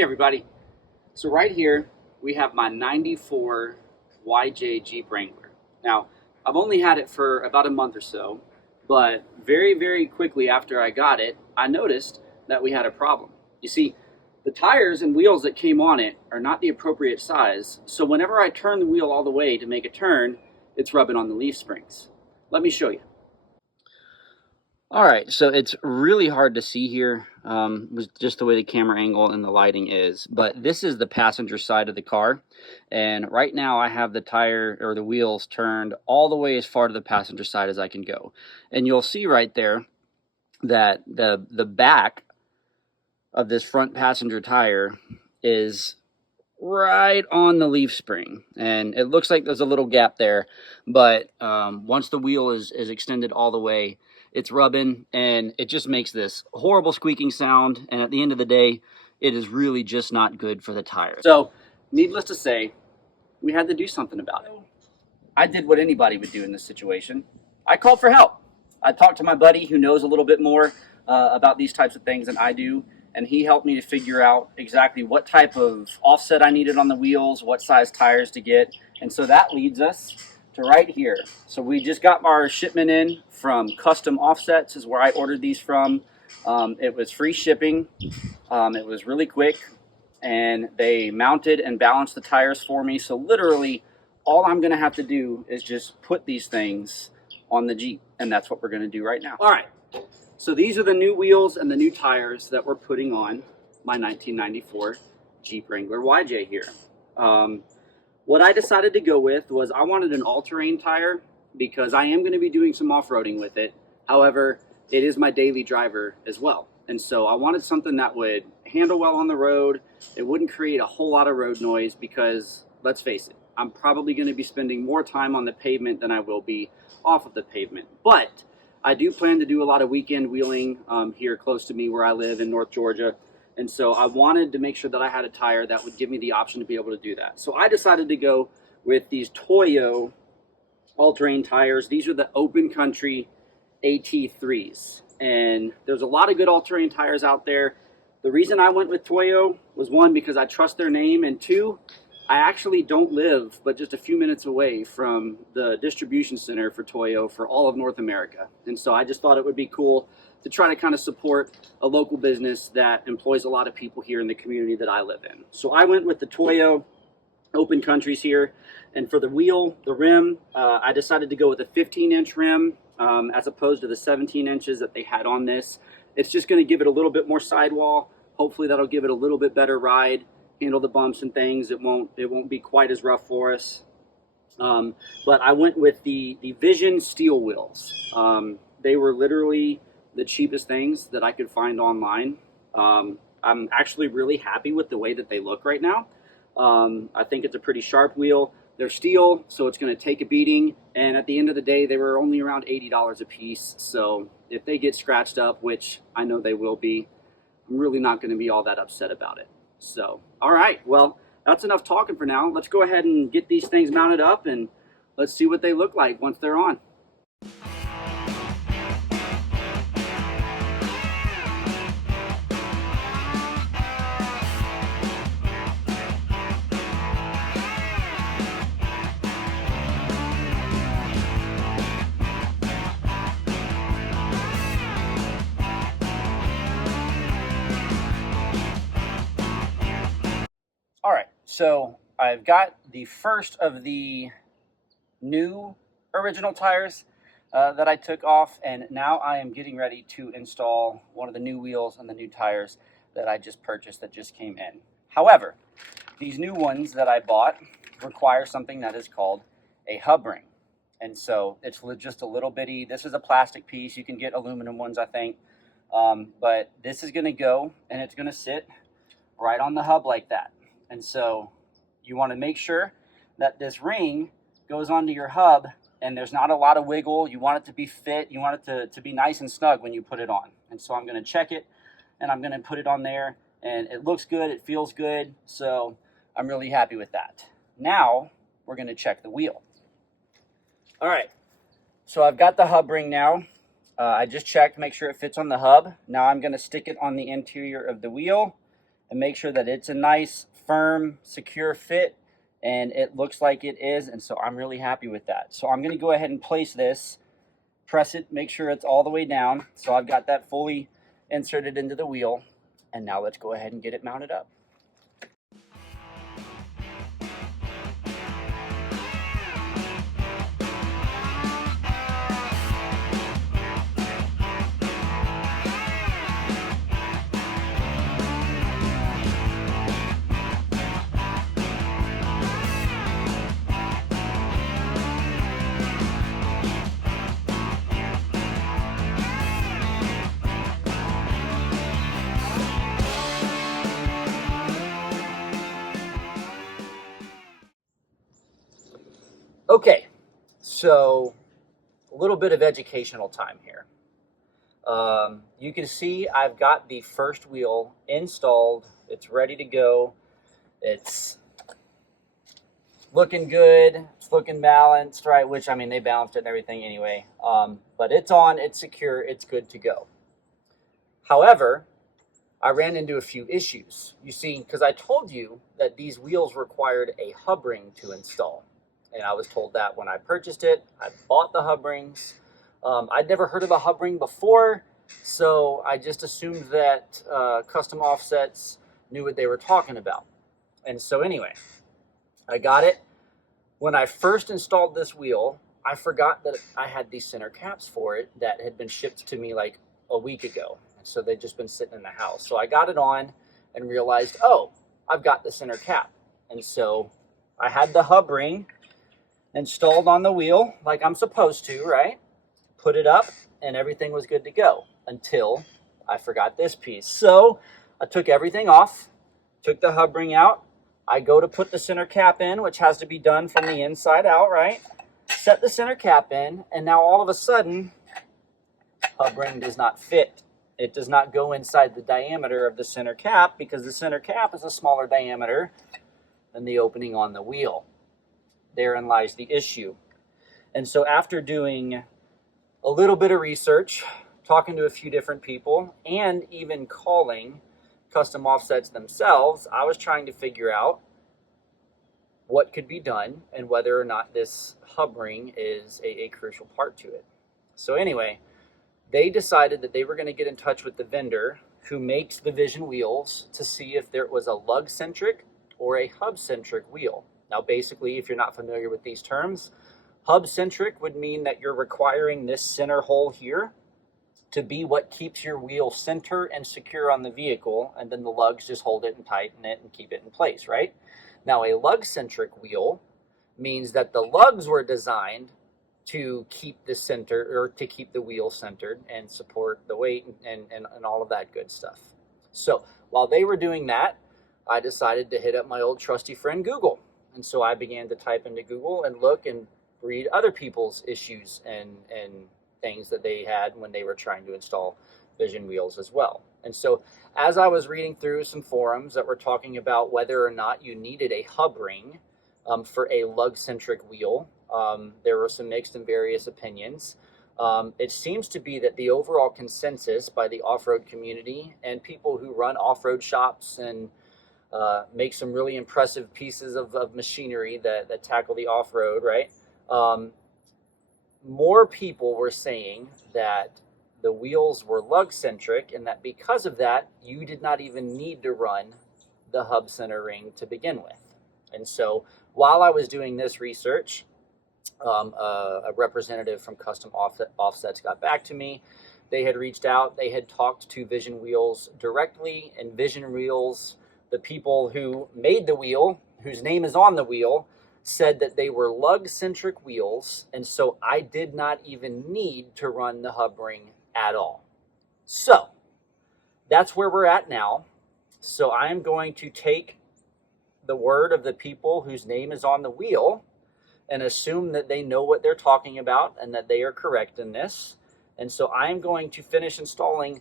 Hey everybody. So right here we have my 94 YJ Jeep Wrangler. Now, I've only had it for about a month or so, but very quickly after I got it, I noticed that we had a problem. You see, the tires and wheels that came on it are not the appropriate size, so whenever I turn the wheel all the way to make a turn, it's rubbing on the leaf springs. Let me show you. All right, so it's really hard to see here with just the way the camera angle and the lighting is, but this is the passenger side of the car, and right now I have the tire or the wheels turned all the way as far to the passenger side as I can go. And you'll see right there that the back of this front passenger tire is right on the leaf spring, and it looks like there's a little gap there, but once the wheel is extended all the way, it's rubbing, and it just makes this horrible squeaking sound, and at the end of the day, it is really just not good for the tires. So, needless to say, we had to do something about it. I did what anybody would do in this situation. I called for help. I talked to my buddy who knows a little bit more about these types of things than I do, and he helped me to figure out exactly what type of offset I needed on the wheels, what size tires to get, and so that leads us to right here. So we just got our shipment in from Custom Offsets is where I ordered these from. It was free shipping. It was really quick, and they mounted and balanced the tires for me. So literally all I'm gonna have to do is just put these things on the Jeep, and that's what we're gonna do right now. All right, so these are the new wheels and the new tires that we're putting on my 1994 Jeep Wrangler YJ here. What I decided to go with was I wanted an all-terrain tire because I am going to be doing some off-roading with it. However, it is my daily driver as well. And so I wanted something that would handle well on the road. It wouldn't create a whole lot of road noise because, let's face it, I'm probably going to be spending more time on the pavement than I will be off of the pavement. But I do plan to do a lot of weekend wheeling here close to me where I live in North Georgia. And so I wanted to make sure that I had a tire that would give me the option to be able to do that. So I decided to go with these Toyo all-terrain tires. These are the Open Country AT3s. And there's a lot of good all-terrain tires out there. The reason I went with Toyo was, one, because I trust their name, and two, I actually don't live but just a few minutes away from the distribution center for Toyo for all of North America. And so I just thought it would be cool to try to kind of support a local business that employs a lot of people here in the community that I live in. So I went with the Toyo Open Countries here. And for the wheel, the rim, I decided to go with a 15-inch rim as opposed to the 17 inches that they had on this. It's just going to give it a little bit more sidewall. Hopefully that'll give it a little bit better ride, handle the bumps and things. It won't be quite as rough for us. But I went with the Vision steel wheels. They were literally the cheapest things that I could find online. I'm actually really happy with the way that they look right now. I think it's a pretty sharp wheel. They're steel, so it's going to take a beating. And at the end of the day, they were only around $80 a piece. So if they get scratched up, which I know they will be, I'm really not going to be all that upset about it. So, all right, well, that's enough talking for now. Let's go ahead and get these things mounted up, and let's see what they look like once they're on. All right, so I've got the first of the new original tires that I took off, and now I am getting ready to install one of the new wheels and the new tires that I just purchased that just came in. However, these new ones that I bought require something that is called a hub ring. And so it's just a little bitty, this is a plastic piece. You can get aluminum ones, I think. But this is gonna go and it's gonna sit right on the hub like that. And so you wanna make sure that this ring goes onto your hub and there's not a lot of wiggle. You want it to be fit. You want it to be nice and snug when you put it on. And so I'm gonna check it and I'm gonna put it on there, and it looks good, it feels good. So I'm really happy with that. Now we're gonna check the wheel. All right, so I've got the hub ring now. I just checked, make sure it fits on the hub. Now I'm gonna stick it on the interior of the wheel, and make sure that it's a nice, firm, secure fit, and it looks like it is, and so I'm really happy with that. So I'm going to go ahead and place this, press it, make sure it's all the way down. So I've got that fully inserted into the wheel, and now let's go ahead and get it mounted up. Okay, so a little bit of educational time here. You can see I've got the first wheel installed. It's ready to go. It's looking good. It's looking balanced, right? Which, I mean, they balanced it and everything anyway. But it's on, it's secure, it's good to go. However, I ran into a few issues. You see, because I told you that these wheels required a hub ring to install. And I was told that when I purchased it. I bought the hub rings. I'd never heard of a hub ring before, so I just assumed that Custom Offsets knew what they were talking about. And so anyway, I got it. When I first installed this wheel, I forgot that I had these center caps for it that had been shipped to me like a week ago. And so they'd just been sitting in the house. So I got it on and realized, oh, I've got the center cap. And so I had the hub ring installed on the wheel like I'm supposed to, right? Put it up and everything was good to go until I forgot this piece. So I took everything off, took the hub ring out. I go to put the center cap in, which has to be done from the inside out, right? Set the center cap in, and now all of a sudden, hub ring does not fit. It does not go inside the diameter of the center cap because the center cap is a smaller diameter than the opening on the wheel. Therein lies the issue. And so after doing a little bit of research, talking to a few different people, and even calling Custom Offsets themselves, I was trying to figure out what could be done and whether or not this hub ring is a crucial part to it. So anyway, they decided that they were going to get in touch with the vendor who makes the Vision wheels to see if there was a lug-centric or a hub-centric wheel. Now, basically, if you're not familiar with these terms, hub-centric would mean that you're requiring this center hole here to be what keeps your wheel center and secure on the vehicle, and then the lugs just hold it and tighten it and keep it in place, right? Now, a lug-centric wheel means that the lugs were designed to keep the center, or to keep the wheel centered and support the weight and all of that good stuff. So while they were doing that, I decided to hit up my old trusty friend Google. And so I began to type into Google and look and read other people's issues and things that they had when they were trying to install Vision wheels as well. And so as I was reading through some forums that were talking about whether or not you needed a hub ring for a lug-centric wheel, there were some mixed and various opinions. It seems to be that the overall consensus by the off-road community and people who run off-road shops and make some really impressive pieces of machinery that tackle the off-road, right? More people were saying that the wheels were lug-centric and that because of that, you did not even need to run the hub center ring to begin with. And so while I was doing this research, a representative from Custom Offsets got back to me. They had reached out. They had talked to Vision Wheels directly, and Vision Wheels, the people who made the wheel, whose name is on the wheel, said that they were lug-centric wheels, and so I did not even need to run the hub ring at all. So that's where we're at now. So I am going to take the word of the people whose name is on the wheel and assume that they know what they're talking about and that they are correct in this. And so I'm going to finish installing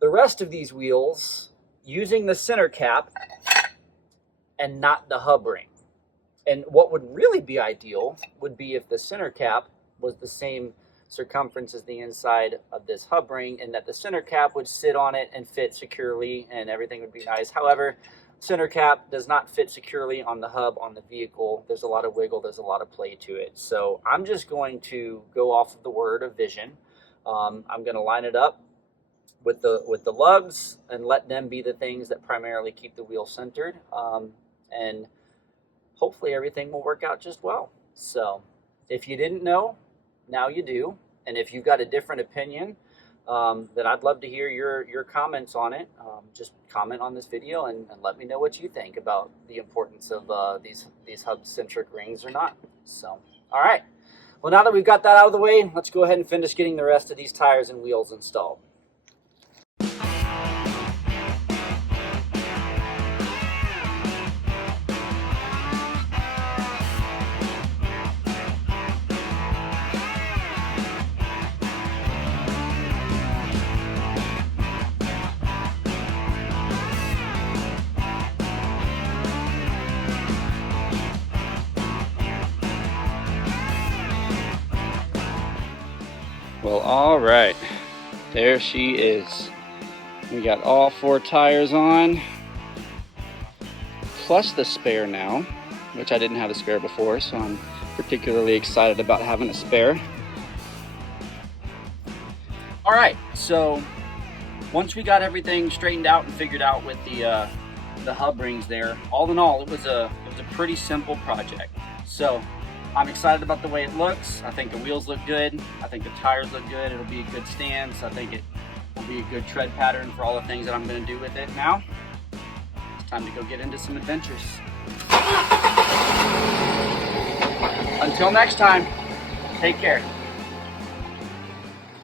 the rest of these wheels using the center cap and not the hub ring. And what would really be ideal would be if the center cap was the same circumference is the inside of this hub ring, and that the center cap would sit on it and fit securely and everything would be nice. However, center cap does not fit securely on the hub on the vehicle. There's a lot of wiggle, there's a lot of play to it. So I'm just going to go off of the word of vision. I'm going to line it up with the lugs and let them be the things that primarily keep the wheel centered, and hopefully everything will work out just well. So if you didn't know, now you do. And if you've got a different opinion, then I'd love to hear your comments on it. Just comment on this video and let me know what you think about the importance of these hub-centric rings or not. So, all right. Well, now that we've got that out of the way, let's go ahead and finish getting the rest of these tires and wheels installed. Well, all right, there she is. We got all 4 tires on, plus the spare now, which I didn't have a spare before, so I'm particularly excited about having a spare. All right, so once we got everything straightened out and figured out with the hub rings there, all in all, it was a pretty simple project. So I'm excited about the way it looks. I think the wheels look good. I think the tires look good. It'll be a good stance. I think it will be a good tread pattern for all the things that I'm going to do with it. Now, it's time to go get into some adventures. Until next time, take care.